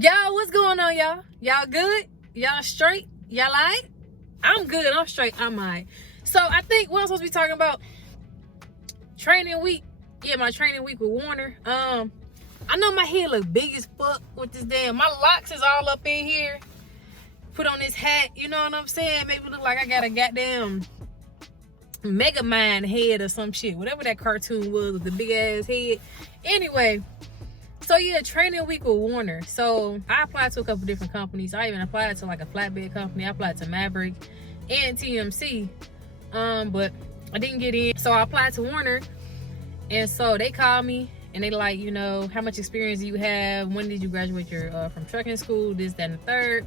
Y'all, what's going on, y'all? Y'all good? Y'all straight? Y'all alright? I'm good. I'm straight. I'm alright. So I think what I'm supposed to be talking about, training week. Yeah, my training week with Werner. I know my head look big as fuck with this damn. My locks is all up in here. Put on this hat. You know what I'm saying? Make me look like I got a goddamn Mega Mind head or some shit. Whatever that cartoon was with the big ass head. Anyway. So yeah, training week with Werner. So I applied to a couple different companies. I even applied to like a flatbed company. I applied to Maverick and TMC, but I didn't get in. So I applied to Werner, and so they called me and they like, you know, how much experience do you have? When did you graduate your from trucking school? This, that, and the third.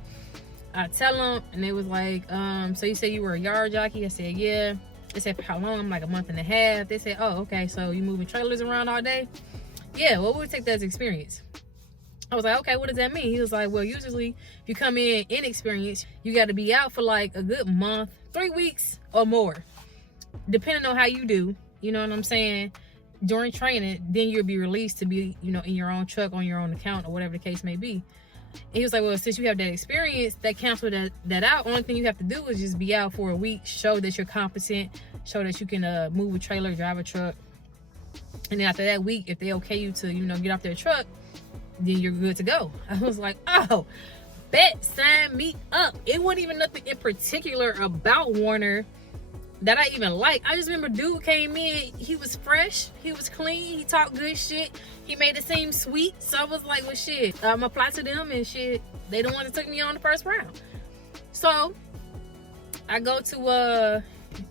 I tell them, and they was like, so you said you were a yard jockey? I said, yeah. They said, for how long? I'm like, a month and a half. They said, oh, okay, so you moving trailers around all day? Yeah, well, we'll take that as experience. I was like, okay, what does that mean? He was like, well, usually if you come in inexperienced, you got to be out for like a good month, 3 weeks or more, depending on how you do. You know what I'm saying? During training, then you'll be released to be, you know, in your own truck, on your own account, or whatever the case may be. And he was like, well, since you have that experience, that cancel that out. Only thing you have to do is just be out for a week, show that you're competent, show that you can move a trailer, drive a truck. And then after that week, if they okay you to, you know, get off their truck, then you're good to go. I was like, oh, bet, sign me up. It wasn't even nothing in particular about Werner that I even like. I just remember dude came in, he was fresh, he was clean, he talked good shit, he made it seem sweet. So I was like, well, shit, I'm apply to them and shit. They the ones that took me on the first round. So I go to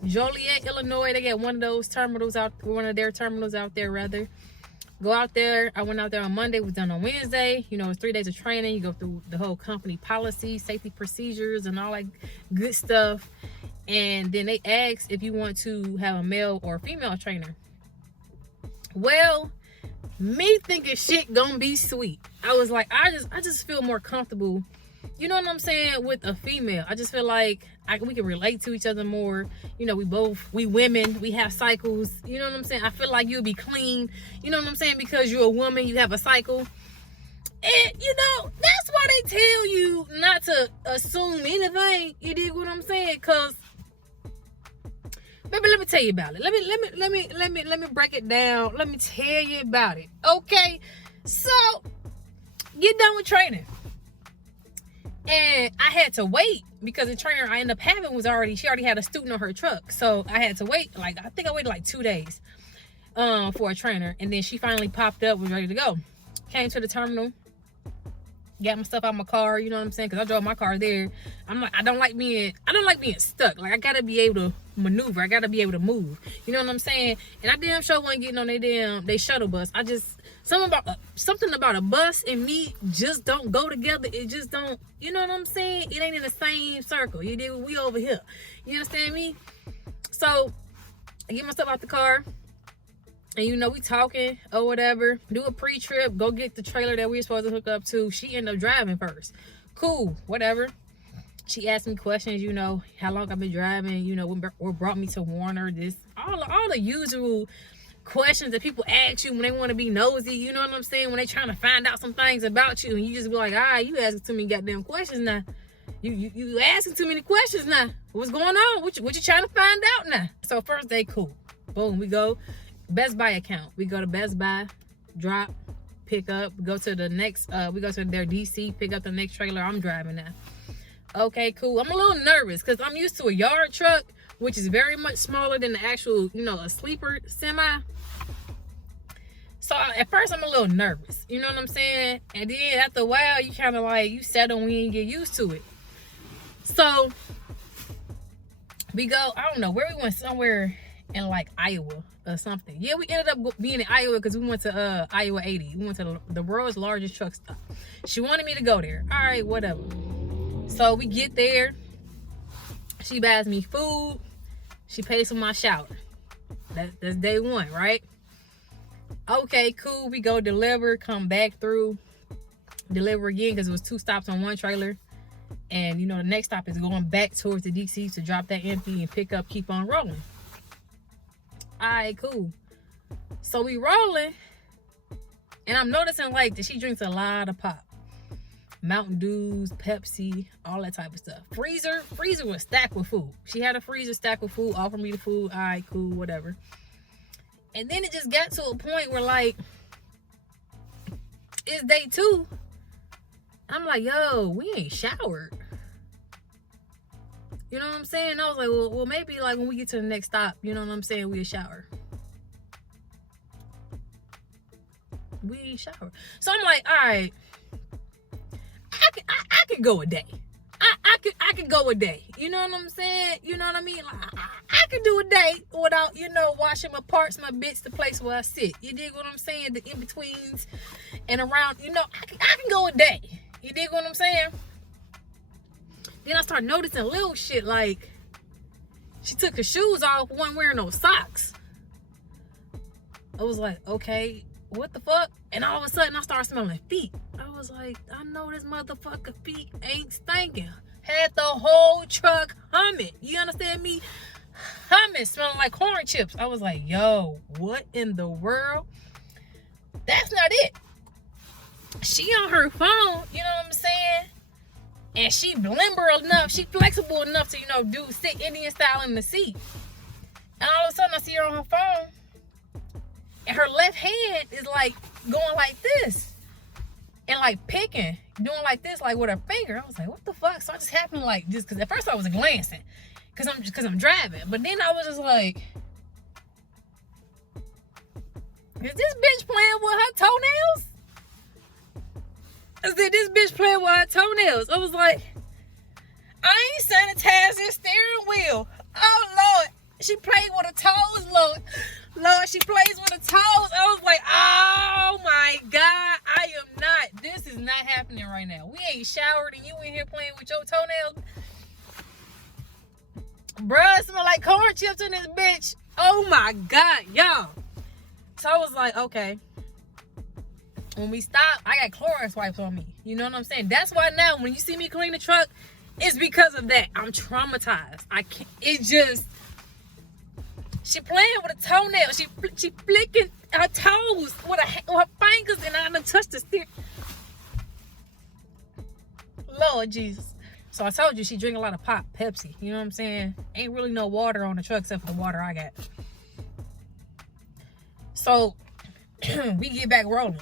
Joliet, Illinois. They got one of those terminals out, one of their terminals out there rather. Go out there. I went out there on Monday, was done on Wednesday. You know, it's 3 days of training. You go through the whole company policy, safety procedures, and all that good stuff. And then they ask if you want to have a male or female trainer. Well, me thinking shit gonna be sweet, I was like, I just feel more comfortable, you know what I'm saying, with a female. I just feel like we can relate to each other more. You know, we women, we have cycles. You know what I'm saying? I feel like you'll be clean. You know what I'm saying? Because you're a woman, you have a cycle. And, you know, that's why they tell you not to assume anything. You dig what I'm saying? Because, baby, let me tell you about it. Let me break it down. Let me tell you about it. Okay? So, get done with training. And I had to wait because the trainer I ended up having she already had a student on her truck. So I had to wait, like, I think I waited like 2 days for a trainer. And then she finally popped up, was ready to go. Came to the terminal, got my stuff out of my car, you know what I'm saying? Because I drove my car there. I'm like, I don't like being stuck. Like, I gotta be able to maneuver. I gotta be able to move. You know what I'm saying? And I damn sure wasn't getting on they shuttle bus. Something about a bus and me just don't go together. It just don't, you know what I'm saying? It ain't in the same circle. You dig? We over here. You understand me? So I get myself out the car, and you know, we talking or whatever. Do a pre-trip, go get the trailer that we were supposed to hook up to. She ended up driving first. Cool, whatever. She asked me questions, you know, how long I've been driving, you know, what brought me to Werner, this, all the usual questions that people ask you when they want to be nosy. You know what I'm saying? When they trying to find out some things about you, and you just be like, all right, you asking too many goddamn questions now. You asking too many questions now. What's going on? What you trying to find out now? So first day, cool. Boom, we go Best Buy account. We go to Best Buy, drop, pick up, go to the next, we go to their DC, pick up the next trailer. I'm driving now. Okay, cool. I'm a little nervous because I'm used to a yard truck, which is very much smaller than the actual, you know, a sleeper semi. So at first I'm a little nervous, you know what I'm saying? And then after a while, you kind of like, you settle in and get used to it. So we go, I don't know where we went, somewhere in like Iowa or something. Yeah, we ended up being in Iowa because we went to Iowa 80. We went to the world's largest truck stop. She wanted me to go there. All right, whatever. So we get there. She buys me food. She pays for my shower. That's day one, right? Okay, cool. We go deliver, come back through, deliver again because it was 2 stops on one trailer. And, you know, the next stop is going back towards the DC to drop that empty and pick up, keep on rolling. All right, cool. So we rolling. And I'm noticing, like, that she drinks a lot of pop. Mountain Dews, Pepsi, all that type of stuff. Freezer was stacked with food. She had a freezer stacked with food, offered me the food. All right, cool, whatever. And then it just got to a point where, like, it's day 2. I'm like, yo, we ain't showered. You know what I'm saying? I was like, well, maybe like when we get to the next stop, you know what I'm saying, we'll shower. We ain't showered. So I'm like, all right, I could go a day. I could go a day. You know what I'm saying? You know what I mean? Like, I could do a day without, you know, washing my parts, my bits, the place where I sit. You dig what I'm saying? The in-betweens and around, you know, I can go a day. You dig what I'm saying? Then I started noticing little shit, like she took her shoes off, wasn't wearing no socks. I was like, okay, what the fuck? And all of a sudden I started smelling feet. I was like, I know this motherfucker feet ain't stinking. Had the whole truck humming. You understand me? Humming, smelling like corn chips. I was like, yo, what in the world? That's not it. She on her phone, you know what I'm saying? And she limber enough, she flexible enough to, you know, sit Indian style in the seat. And all of a sudden I see her on her phone. And her left hand is like going like this. And like picking, doing like this, like with her finger. I was like, what the fuck? So I just happened to like, just, cause at first I was glancing. Cause I'm driving. But then I was just like, is this bitch playing with her toenails? I said, this bitch playing with her toenails. I was like, I ain't sanitized this steering wheel. Oh, Lord. She played with her toes, Lord. Lord, she plays with her toes. I was like, oh, my God. I am not. This is not happening right now. We ain't showered and you in here playing with your toenails. Bruh, it smell like corn chips in this bitch. Oh, my God, y'all. So I was like, okay. When we stop, I got Clorox wipes on me. You know what I'm saying? That's why now when you see me clean the truck, it's because of that. I'm traumatized. I can't. It just. She playing with a toenail. She flicking her toes with her fingers, and I done touched the steering. Lord Jesus. So I told you she drink a lot of pop, Pepsi. You know what I'm saying? Ain't really no water on the truck except for the water I got. So we get back rolling.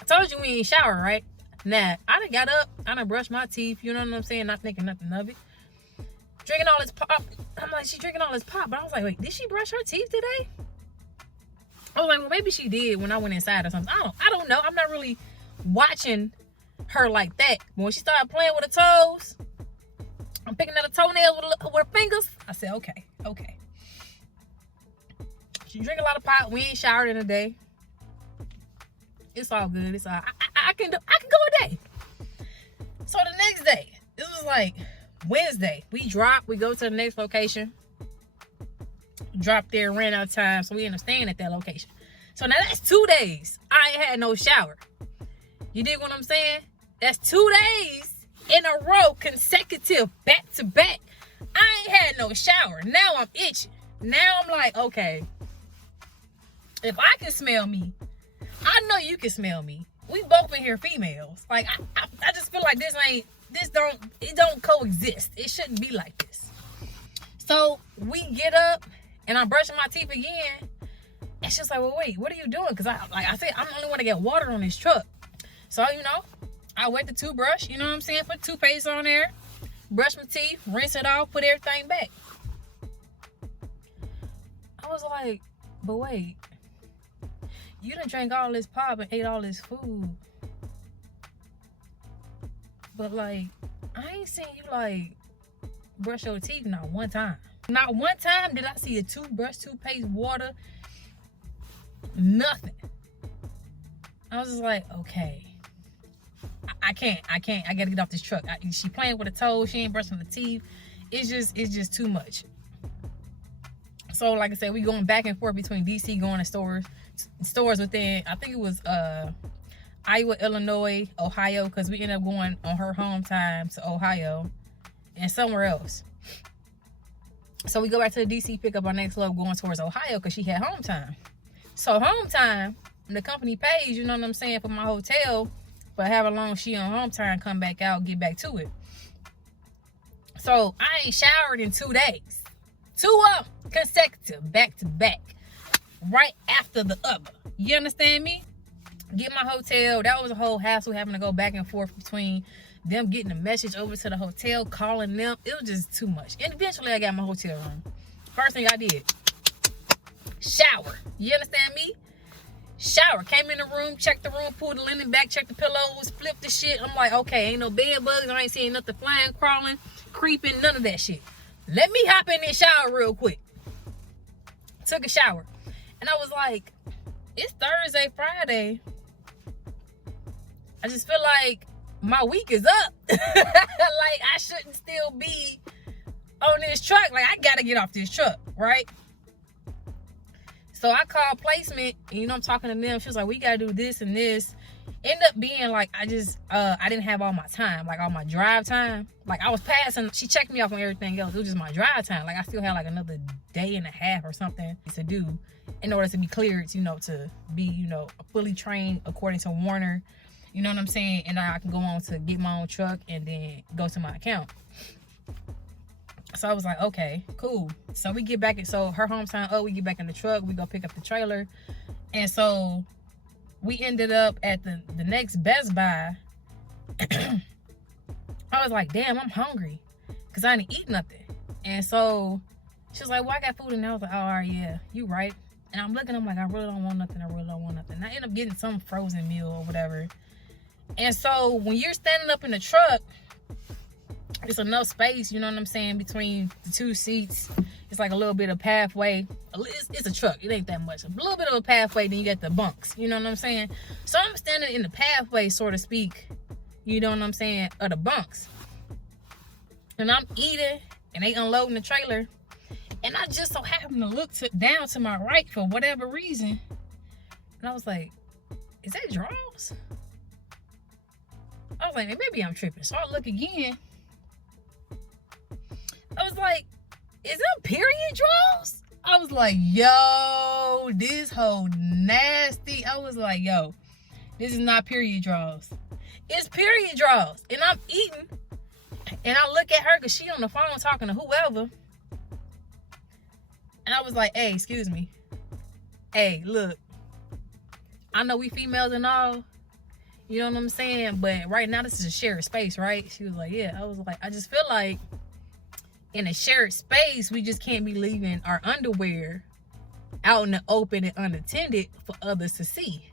I told you we ain't shower, right? Nah, I done got up, I done brushed my teeth, you know what I'm saying? Not thinking nothing of it. Drinking all this pop. I'm like, she drinking all this pop. But I was like, wait, did she brush her teeth today? I was like, well, maybe she did when I went inside or something. I don't know. I'm not really watching her like that. But when she started playing with her toes, I'm picking at her toenails with her fingers. I said, okay. She drink a lot of pop. We ain't showered in a day. It's all good. It's all. I can go a day. So the next day, this was like Wednesday. We go to the next location. Drop there, ran out of time, so we ended up staying at that location. So now that's 2 days. I ain't had no shower. You dig what I'm saying? That's 2 days in a row, consecutive, back to back. I ain't had no shower. Now I'm itching. Now I'm like, okay, if I can smell me, I know you can smell me. We both in here females. Like, I just feel like it don't coexist. It shouldn't be like this. So we get up and I'm brushing my teeth again. And she's like, well, wait, what are you doing? Because I said, I'm the only one to get water on this truck. So, you know, I wet the toothbrush, you know what I'm saying? Put toothpaste on there, brush my teeth, rinse it off, put everything back. I was like, but wait, you done drank all this pop and ate all this food. But like, I ain't seen you like brush your teeth not one time. Not one time did I see a toothbrush, toothpaste, water, nothing. I was just like, okay, I can't. I gotta get off this truck. She playing with her toes. She ain't brushing her teeth. It's just too much. So like I said, we going back and forth between DC, going to stores within, I think it was Iowa, Illinois, Ohio, because we ended up going on her home time to Ohio and somewhere else. So we go back to the DC, pick up our next load, going towards Ohio because she had home time. So home time, the company pays, you know what I'm saying, for my hotel for however long she on home time, come back out, get back to it. So I ain't showered in 2 days. 2 of them consecutive, back to back, right after the other. You understand me? Get my hotel. That was a whole hassle having to go back and forth between them getting a message over to the hotel, calling them. It was just too much. And eventually I got my hotel room. First thing I did, shower. You understand me? Shower. Came in the room, checked the room, pulled the linen back, checked the pillows, flipped the shit. I'm like, okay, ain't no bed bugs. I ain't seeing nothing flying, crawling, creeping, none of that shit. Let me hop in and shower real quick. Took a shower. And I was like, it's Thursday, Friday. I just feel like my week is up. Like, I shouldn't still be on this truck. Like, I gotta get off this truck, right? So I called placement, and you know, I'm talking to them. She was like, we gotta do this and this. End up being like, I didn't have all my time, like all my drive time. Like, I was passing, she checked me off on everything else. It was just my drive time. Like, I still had like another day and a half or something to do in order to be cleared, you know, to be, you know, fully trained according to Werner. You know what I'm saying? And I can go on to get my own truck and then go to my account. So I was like, okay, cool. So we get back, so her home time up, we get back in the truck, we go pick up the trailer. And so we ended up at the next Best Buy. I was like, damn, I'm hungry because I didn't eat nothing. And so she was like, well, I got food in there. I was like, oh, all right, yeah, you right. And I'm looking, I'm like, I really don't want nothing. I really don't want nothing. And I end up getting some frozen meal or whatever. And so when you're standing up in the truck, it's enough space, you know what I'm saying, between the 2 seats. It's like a little bit of pathway. It's a truck. It ain't that much. A little bit of a pathway, then you get the bunks. You know what I'm saying? So I'm standing in the pathway, so to speak, you know what I'm saying, of the bunks. And I'm eating, and they unloading the trailer. And I just so happened to look down to my right for whatever reason. And I was like, is that drawers? I was like, maybe I'm tripping. So I look again. I was like, is that period drawers? I was like, yo, this whole nasty. I was like, yo, this is not period drawers. It's period drawers. And I'm eating. And I look at her because she on the phone talking to whoever. And I was like, hey, excuse me. Hey, look. I know we females and all. You know what I'm saying? But right now, this is a shared space, right? She was like, yeah. I was like, I just feel like in a shared space, we just can't be leaving our underwear out in the open and unattended for others to see.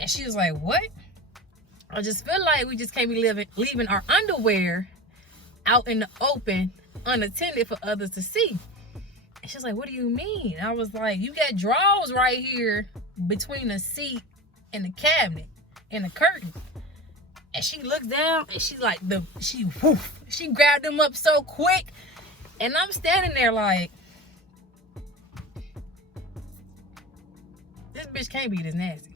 And she was like, what? I just feel like we just can't be leaving our underwear out in the open, unattended for others to see. And she was like, what do you mean? I was like, you got drawers right here between the seat and the cabinet and the curtain. And she looked down and she like, she grabbed them up so quick. And I'm standing there like, this bitch can't be this nasty.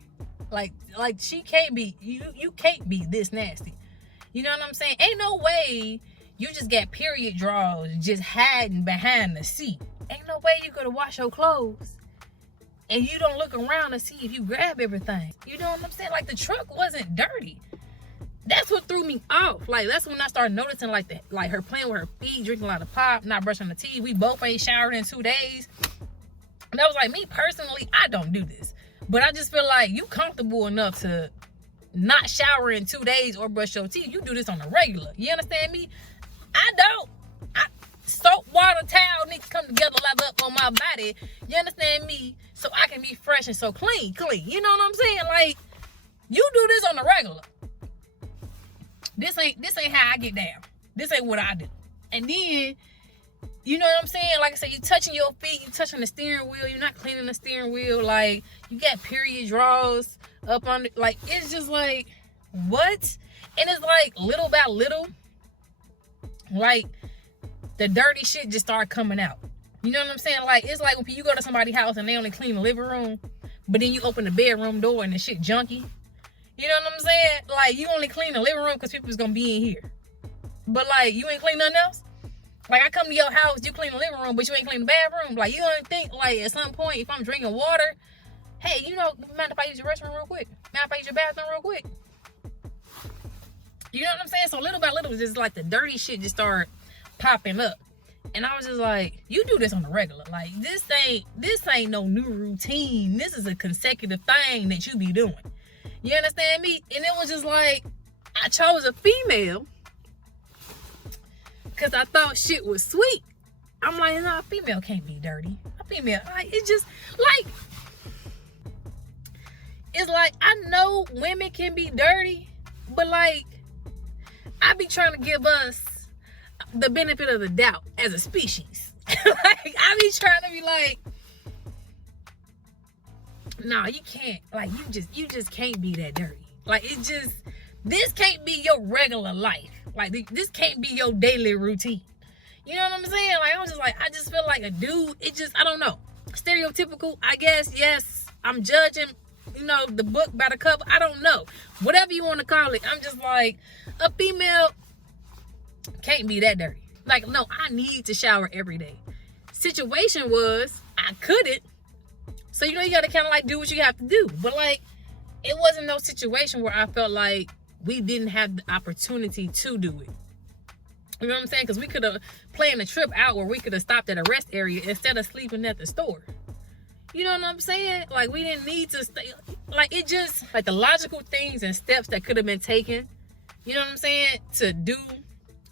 Like she can't be, you can't be this nasty. You know what I'm saying? Ain't no way you just got period drawers just hiding behind the seat. Ain't no way you could wash your clothes and you don't look around to see if you grab everything. You know what I'm saying? Like, the truck wasn't dirty. That's what threw me off. Like, that's when I started noticing like that, like her playing with her feet, drinking a lot of pop, not brushing the teeth. We both ain't showered in 2 days. And I was like, me personally, I don't do this. But I just feel like you comfortable enough to not shower in 2 days or brush your teeth. You do this on a regular. You understand me? I don't. Soap, water, towel need to come together, lather up on my body. You understand me? So I can be fresh and so clean. You know what I'm saying? Like, you do this on the regular. This ain't how I get down. This ain't what I do. And then, you know what I'm saying? Like I said, you touching your feet, you touching the steering wheel, you're not cleaning the steering wheel. Like, you got period drawers up on it. Like, it's just like, what? And it's like, little by little, like, the dirty shit just started coming out. You know what I'm saying? Like, it's like when you go to somebody's house and they only clean the living room, but then you open the bedroom door and the shit junky. You know what I'm saying? Like, you only clean the living room because people's gonna be in here. But, like, you ain't clean nothing else? Like, I come to your house, you clean the living room, but you ain't clean the bathroom. Like, you don't think, like, at some point, if I'm drinking water, hey, you know, mind if I use your restroom real quick? Mind if I use your bathroom real quick? You know what I'm saying? So little by little, just like the dirty shit just started popping up. And I was just like, you do this on the regular. Like, this ain't no new routine. This is a consecutive thing that you be doing. You understand me? And it was just like, I chose a female because I thought shit was sweet. I'm like, no, a female can't be dirty. A female, like, it's just like, it's like, I know women can be dirty, but like, I be trying to give us the benefit of the doubt as a species. Like, I be trying to be like, nah, you can't, like, you just can't be that dirty. Like, this can't be your regular life. Like, this can't be your daily routine. You know what I'm saying? Like, I just feel like a dude, I don't know. Stereotypical, I guess, yes. I'm judging, the book by the cover. I don't know. Whatever you want to call it. I'm just like, a female can't be that dirty. Like, no, I need to shower every day. Situation was, I couldn't. So, you got to kind of like do what you have to do. But like, it wasn't no situation where I felt like we didn't have the opportunity to do it. You know what I'm saying? Because we could have planned a trip out where we could have stopped at a rest area instead of sleeping at the store. You know what I'm saying? Like, we didn't need to stay. Like, it just, like, the logical things and steps that could have been taken, you know what I'm saying, to do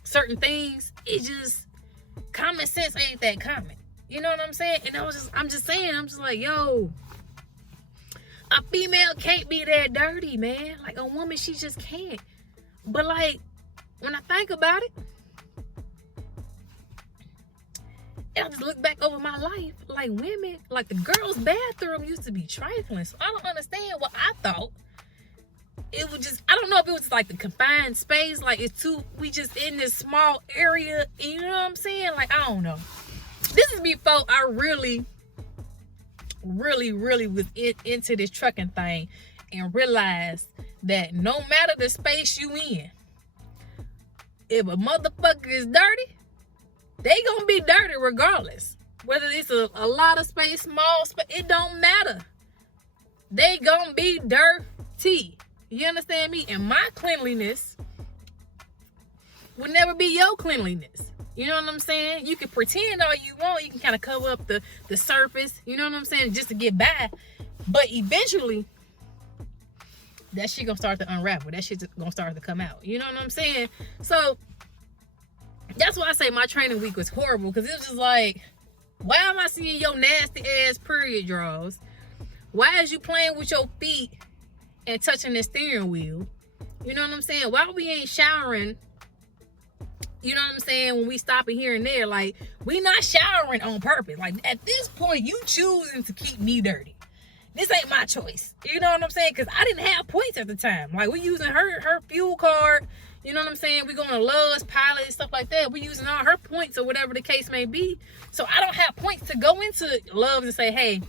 certain things, it just, common sense ain't that common. You know what I'm saying? And I'm just like, yo, a female can't be that dirty, man. Like, a woman, she just can't. But like, when I think about it, and I just look back over my life, like, women, like, the girls' bathroom used to be trifling. So I don't understand what I thought. It was just, I don't know if it was like the confined space, like, we just in this small area, you know what I'm saying? Like, I don't know. This is before I really was into this trucking thing and realized that no matter the space you in, if a motherfucker is dirty, they gonna be dirty regardless. Whether it's a lot of space, small space, it don't matter. They gonna be dirty. You understand me? And my cleanliness will never be your cleanliness. You know what I'm saying? You can pretend all you want. You can kind of cover up the surface. You know what I'm saying? Just to get by. But eventually, that shit gonna start to unravel. That shit's gonna start to come out. You know what I'm saying? So, that's why I say my training week was horrible. Because it was just like, why am I seeing your nasty ass period draws? Why is you playing with your feet and touching the steering wheel? You know what I'm saying? Why we ain't showering? You know what I'm saying? When we stopping here and there, like, we not showering on purpose. Like, at this point, you choosing to keep me dirty. This ain't my choice. You know what I'm saying? Because I didn't have points at the time. Like, we using her fuel card. You know what I'm saying? We going to Love's, Pilot, stuff like that. We using all her points or whatever the case may be. So I don't have points to go into Love's and say, hey,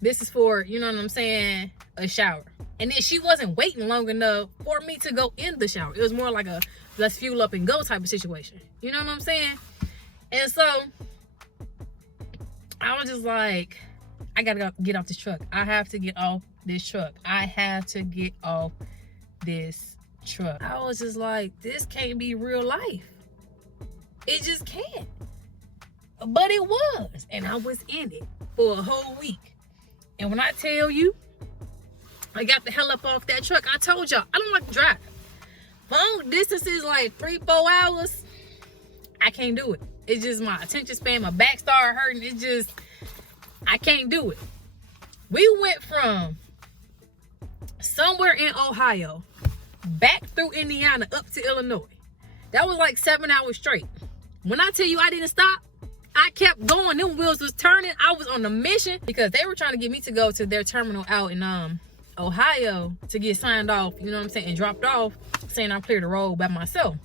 this is for, you know what I'm saying, a shower. And then she wasn't waiting long enough for me to go in the shower. It was more like a let's fuel up and go type of situation. You know what I'm saying? And so I was just like, I gotta get off this truck. I have to get off this truck. I have to get off this truck. I was just like, this can't be real life. It just can't. But it was. And I was in it for a whole week. And when I tell you, I got the hell up off that truck. I told y'all, I don't like to drive. Long distances, like 3-4 hours, I can't do it. It's just my attention span, my back started hurting. It's just, I can't do it. We went from somewhere in Ohio back through Indiana up to Illinois. That was like 7 hours straight. When I tell you I didn't stop, I kept going. Them wheels was turning. I was on a mission because they were trying to get me to go to their terminal out in Ohio to get signed off, you know what I'm saying, and dropped off, saying I cleared the road by myself.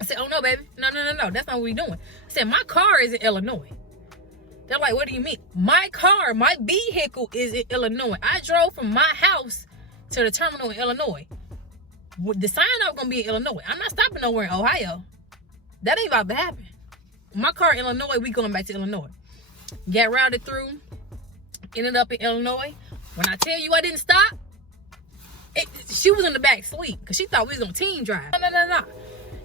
I said, oh no, baby, no, that's not what we doing. I said, my car is in Illinois. They're like, what do you mean? My car, my vehicle is in Illinois. I drove from my house to the terminal in Illinois. The sign off gonna be in Illinois. I'm not stopping nowhere in Ohio. That ain't about to happen. My car in Illinois, we going back to Illinois. Got routed through, ended up in Illinois. When I tell you I didn't stop, She was in the back sleep because she thought we was gonna team drive. No.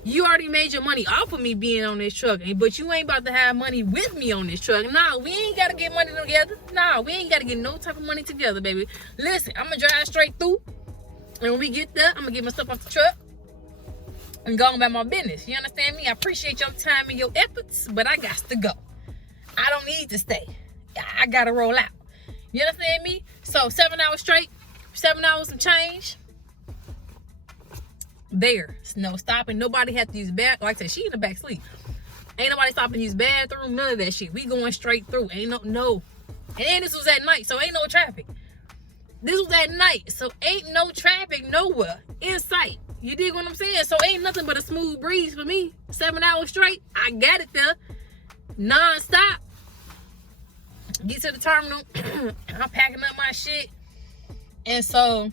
You already made your money off of me being on this truck, but you ain't about to have money with me on this truck. Nah, we ain't gotta get money together. Nah, we ain't gotta get no type of money together, baby. Listen, I'm gonna drive straight through, and when we get there, I'm gonna get my stuff off the truck and go on about my business. You understand me? I appreciate your time and your efforts, but I got to go. I don't need to stay. I gotta roll out. You understand me? So 7 hours straight, 7 hours some change. There, no stopping. Nobody had to use bath. Like I said, she in the back sleep. Ain't nobody stopping to use bathroom. None of that shit. We going straight through. Ain't no. And then this was at night, so ain't no traffic. This was at night, so ain't no traffic nowhere in sight. You dig what I'm saying? So ain't nothing but a smooth breeze for me. 7 hours straight. I got it there, non-stop. Get to the terminal. I'm packing up my shit, and so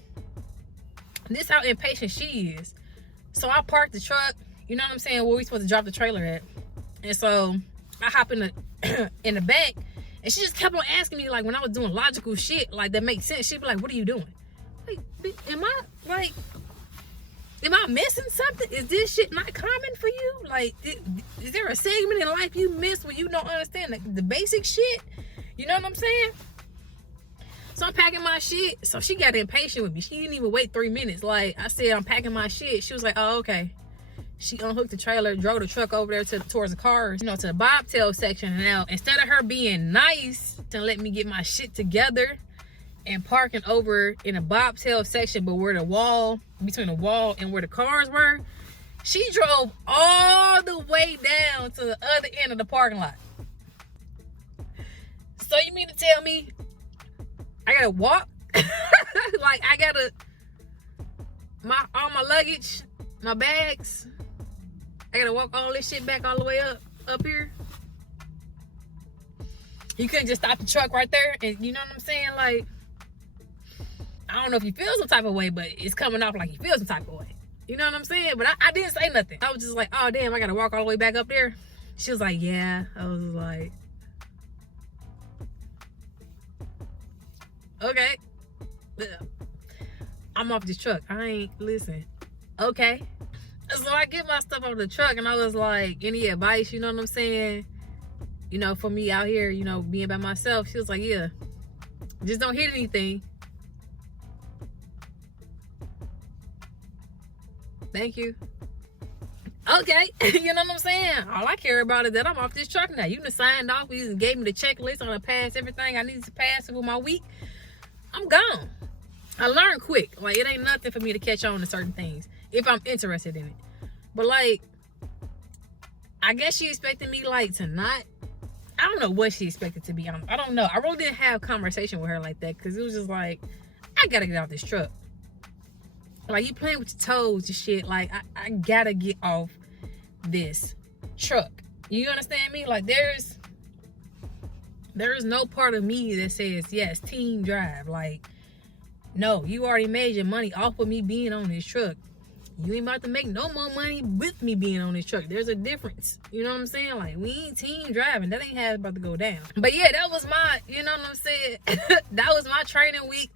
this how impatient she is. So I parked the truck, you know what I'm saying, where we supposed to drop the trailer at. And so I hop in the back, and she just kept on asking me, like, when I was doing logical shit, like, that makes sense. She'd be like, what are you doing? Like, am I missing something? Is this shit not common for you? Like, is there a segment in life you miss when you don't understand the basic shit? You know what I'm saying? So I'm packing my shit. So she got impatient with me. She didn't even wait 3 minutes. Like I said, I'm packing my shit. She was like, oh, okay. She unhooked the trailer, drove the truck over there towards the cars, you know, to the bobtail section. And now, instead of her being nice to let me get my shit together and parking over in the bobtail section, but where the wall, between the wall and where the cars were, she drove all the way down to the other end of the parking lot. So you mean to tell me I gotta walk? Like I gotta, all my luggage, my bags, I gotta walk all this shit back all the way up here? You couldn't just stop the truck right there, and you know what I'm saying? Like, I don't know if you feel some type of way, but it's coming off like you feel some type of way. You know what I'm saying? But I didn't say nothing. I was just like, oh damn, I gotta walk all the way back up there. She was like, yeah. I was like, okay. I'm off this truck. I ain't, listen. Okay. So I get my stuff off the truck, and I was like, any advice, you know what I'm saying? You know, for me out here, you know, being by myself. She was like, yeah, just don't hit anything. Thank you. Okay. You know what I'm saying? All I care about is that I'm off this truck now. You done signed off. You done gave me the checklist on to pass everything I needed to pass for my week. I'm gone. I learn quick. Like, it ain't nothing for me to catch on to certain things if I'm interested in it. But like, I guess she expected me like to not. I don't know what she expected to be. I don't know. I really didn't have a conversation with her like that, because it was just like, I gotta get off this truck. Like, you playing with your toes and shit. Like, I gotta get off this truck. You understand me? Like, there is no part of me that says, yes, team drive. Like, no, you already made your money off of me being on this truck. You ain't about to make no more money with me being on this truck. There's a difference. You know what I'm saying? Like, we ain't team driving. That ain't how it's about to go down. But yeah, that was my, you know what I'm saying? That was my training week,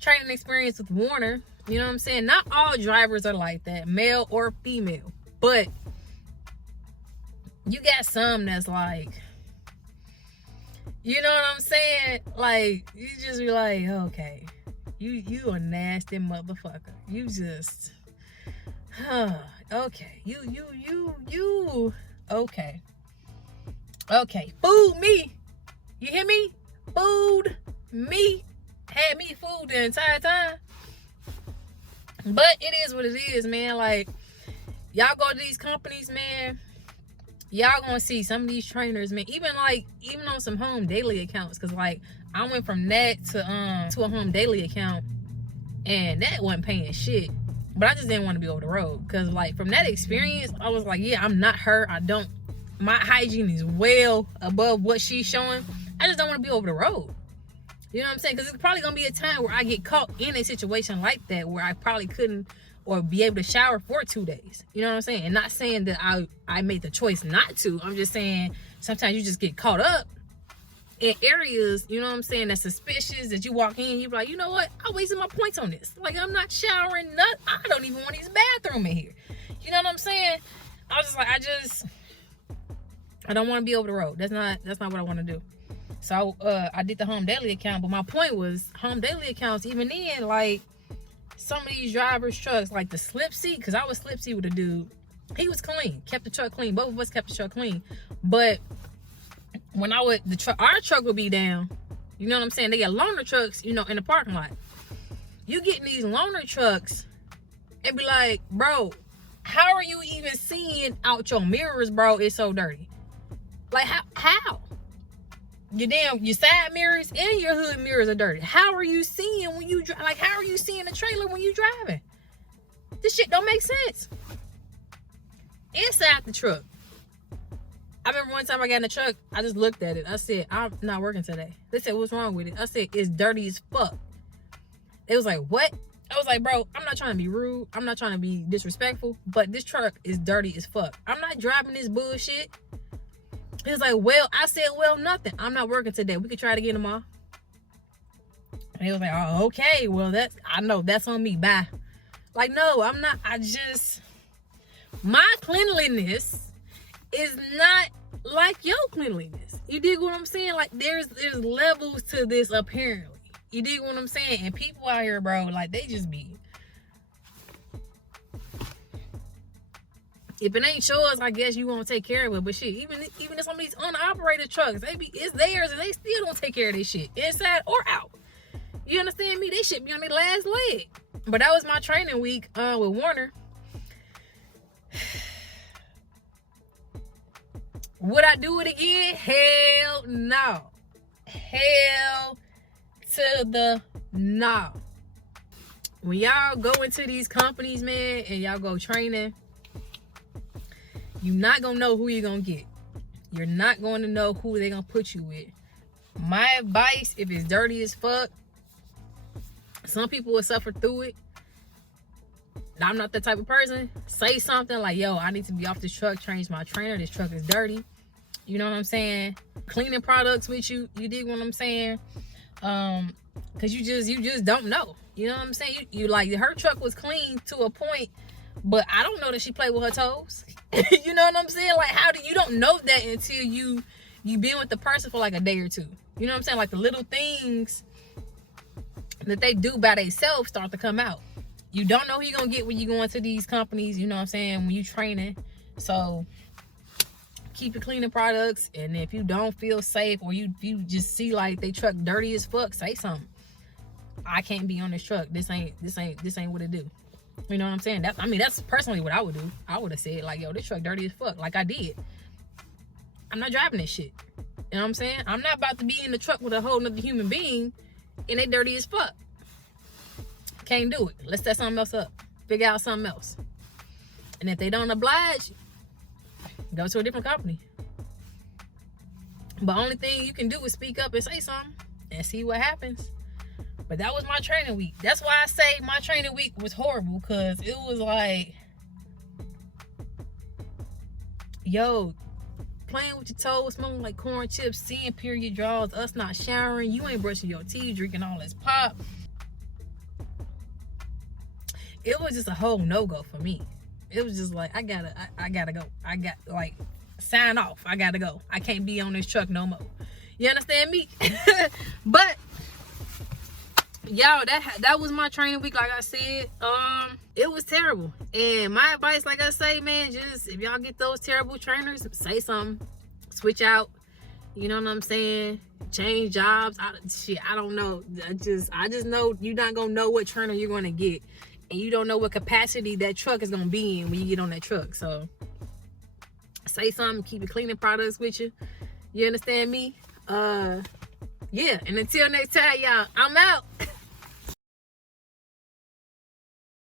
training experience with Werner. You know what I'm saying? Not all drivers are like that, male or female. But you got some that's like, you know what I'm saying? Like, you just be like, okay, you a nasty motherfucker. You just, okay, you, okay. Okay, food me. You hear me? Food me. Had me food the entire time. But it is what it is, man. Like, y'all go to these companies, man, y'all gonna see some of these trainers, man, even on some home daily accounts, because like I went from that to a home daily account, and that wasn't paying shit, but I just didn't want to be over the road, because like from that experience I was like, yeah, I'm not her. My hygiene is well above what she's showing. I just don't want to be over the road. You know what I'm saying? Because it's probably gonna be a time where I get caught in a situation like that, where I probably couldn't or be able to shower for 2 days. You know what I'm saying? And not saying that I made the choice not to. I'm just saying sometimes you just get caught up in areas, you know what I'm saying, that's suspicious, that you walk in, you be like, you know what, I wasted my points on this. Like, I'm not showering, I don't even want this bathroom in here. You know what I'm saying? I was just like, I don't want to be over the road. That's not what I want to do. So I did the Home Daily account, but my point was, Home Daily accounts, even then, like, some of these drivers' trucks, like the slip seat, because I was slip seat with a dude, he was clean, kept the truck clean. Both of us kept the truck clean. But when our truck would be down, you know what I'm saying? They got loaner trucks, you know, in the parking lot. You get in these loaner trucks and be like, bro, how are you even seeing out your mirrors, bro? It's so dirty. Like, how? Your side mirrors and your hood mirrors are dirty. How are you seeing when you drive? Like, how are you seeing the trailer when you driving? This shit don't make sense. Inside the truck, I remember one time I got in the truck, I just looked at it. I said, I'm not working today. They said, what's wrong with it? I said, it's dirty as fuck. It was like, what? I was like, bro, I'm not trying to be rude. I'm not trying to be disrespectful, but this truck is dirty as fuck. I'm not driving this bullshit. He was like, well, I said, well, nothing. I'm not working today. We could try it again tomorrow. And he was like, oh, okay. Well, I know that's on me. Bye. Like, no, I'm not. My cleanliness is not like your cleanliness. You dig what I'm saying? Like, there's levels to this, apparently. You dig what I'm saying? And people out here, bro, like, they just be, if it ain't yours, I guess you won't take care of it. But shit, even in some of these unoperated trucks, it's theirs and they still don't take care of their shit, inside or out. You understand me? They should be on their last leg. But that was my training week with Werner. Would I do it again? Hell no. Hell to the no. When y'all go into these companies, man, and y'all go training, you're not gonna know who you're gonna get. You're not going to know who they're gonna put you with. My advice, if it's dirty as fuck, some people will suffer through it. I'm not that type of person. Say something like, yo, I need to be off this truck, change my trainer, this truck is dirty. You know what I'm saying? Cleaning products with you. You dig what I'm saying? Cause you just don't know. You know what I'm saying? You like, her truck was clean to a point, but I don't know that she played with her toes. You know what I'm saying? Like, you don't know that until you been with the person for like a day or two. You know what I'm saying? Like, the little things that they do by themselves start to come out. You don't know who you're gonna get when you go into these companies, you know what I'm saying, when you training. So keep your cleaning products, and if you don't feel safe, or you just see like they truck dirty as fuck, say something. I can't be on this truck. This ain't what it do. You know what I'm saying? That's personally what I would do. I would have said, like, yo, this truck dirty as fuck, like I did. I'm not driving this shit. You know what I'm saying? I'm not about to be in the truck with a whole nother human being and they dirty as fuck. Can't do it. Let's set something else up. Figure out something else. And if they don't oblige, go to a different company. But only thing you can do is speak up and say something and see what happens. But that was my training week. That's why I say my training week was horrible, because it was like, yo, playing with your toes, smelling like corn chips, seeing period draws, us not showering, you ain't brushing your teeth, drinking all this pop. It was just a whole no-go for me. It was just like, I gotta go. I got, like, sign off. I gotta go. I can't be on this truck no more. You understand me? But y'all, that was my training week. Like I said, it was terrible. And my advice, like I say, man, just if y'all get those terrible trainers, say something, switch out. You know what I'm saying? Change jobs. I don't know. I just know you're not gonna know what trainer you're gonna get, and you don't know what capacity that truck is gonna be in when you get on that truck. So say something. Keep your cleaning products with you. You understand me? Yeah. And until next time, y'all, I'm out.